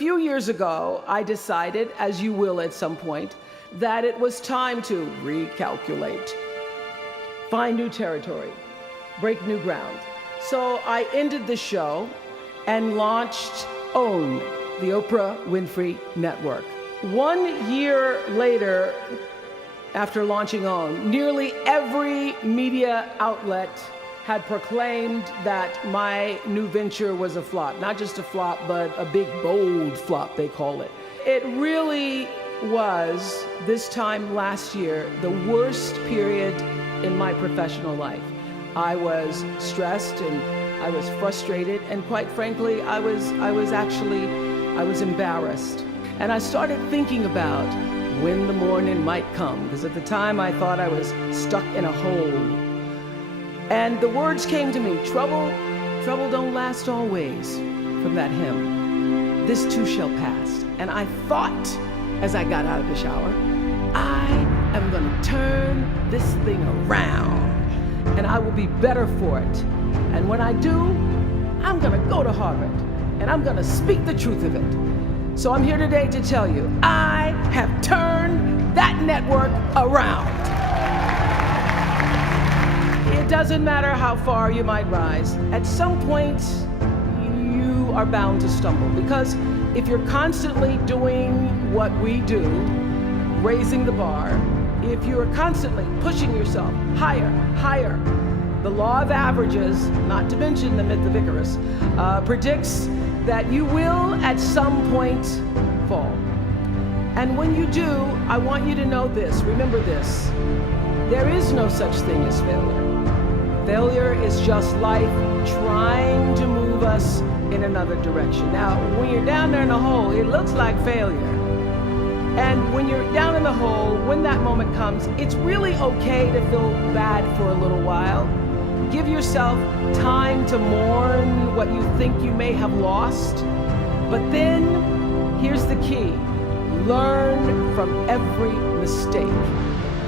A few years ago, I decided, as you will at some point, that it was time to recalculate, find new territory, break new ground. So I ended the show and launched OWN, the Oprah Winfrey Network. 1 year later, after launching OWN, nearly every media outlet had proclaimed that my new venture was a flop. Not just a flop, but a big, bold flop, they call it. It really was, this time last year, the worst period in my professional life. I was stressed and I was frustrated, and quite frankly, I was embarrassed. And I started thinking about when the morning might come, because at the time I thought I was stuck in a hole. And the words came to me, trouble don't last always, from that hymn. This too shall pass. And I thought, as I got out of the shower, I am gonna turn this thing around, and I will be better for it. And when I do, I'm gonna go to Harvard, and I'm gonna speak the truth of it. So I'm here today to tell you, I have turned that network around. It doesn't matter how far you might rise. At some point, you are bound to stumble, because if you're constantly doing what we do, raising the bar, if you are constantly pushing yourself higher, the law of averages, not to mention the myth of Icarus, predicts that you will at some point fall. And when you do, I want you to know this, remember this, there is no such thing as failure. Failure is just life trying to move us in another direction. Now, when you're down there in the hole, it looks like failure. And when you're down in the hole, when that moment comes, it's really okay to feel bad for a little while. Give yourself time to mourn what you think you may have lost. But then, here's the key. Learn from every mistake,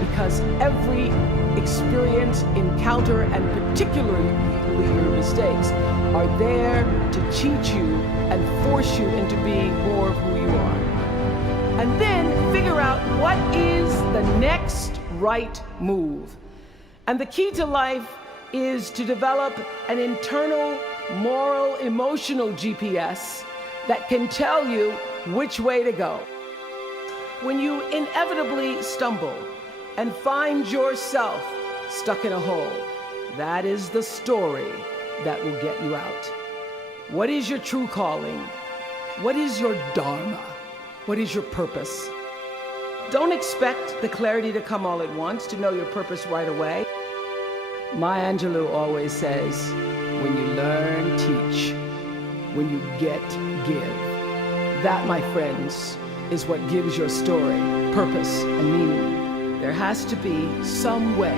because every experience, encounter, and particularly your mistakes are there to teach you and force you into being more of who you are. And then figure out what is the next right move. And the key to life is to develop an internal, moral, emotional GPS that can tell you which way to go. When you inevitably stumble and find yourself stuck in a hole, that is the story that will get you out. What is your true calling? What is your dharma? What is your purpose? Don't expect the clarity to come all at once, to know your purpose right away. Maya Angelou always says, when you learn, teach. When you get, give. That, my friends, is what gives your story purpose and meaning. There has to be some way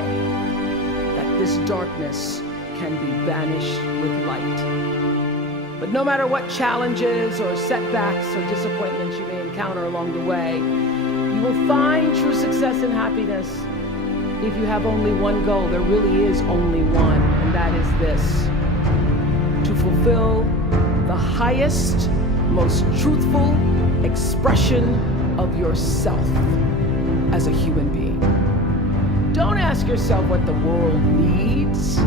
that this darkness can be banished with light. But no matter what challenges or setbacks or disappointments you may encounter along the way, you will find true success and happiness if you have only one goal. There really is only one, and that is this: to fulfill the highest, most truthful expression of yourself as a human being. Don't ask yourself what the world needs.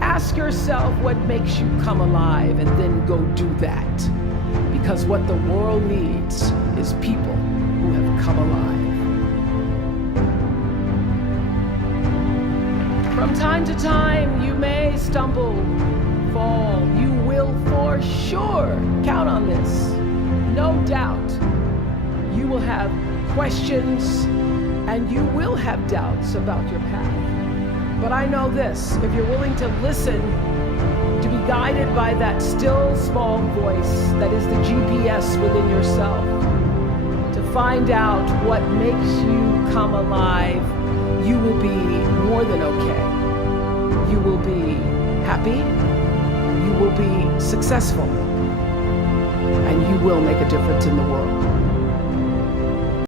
Ask yourself what makes you come alive, and then go do that. Because what the world needs is people who have come alive. From time to time, you may stumble, fall. You will for sure, count on this. No doubt, you will have questions and you will have doubts about your path. But I know this, if you're willing to listen, to be guided by that still small voice that is the GPS within yourself, to find out what makes you come alive, you will be more than okay. You will be happy, you will be successful, and you will make a difference in the world.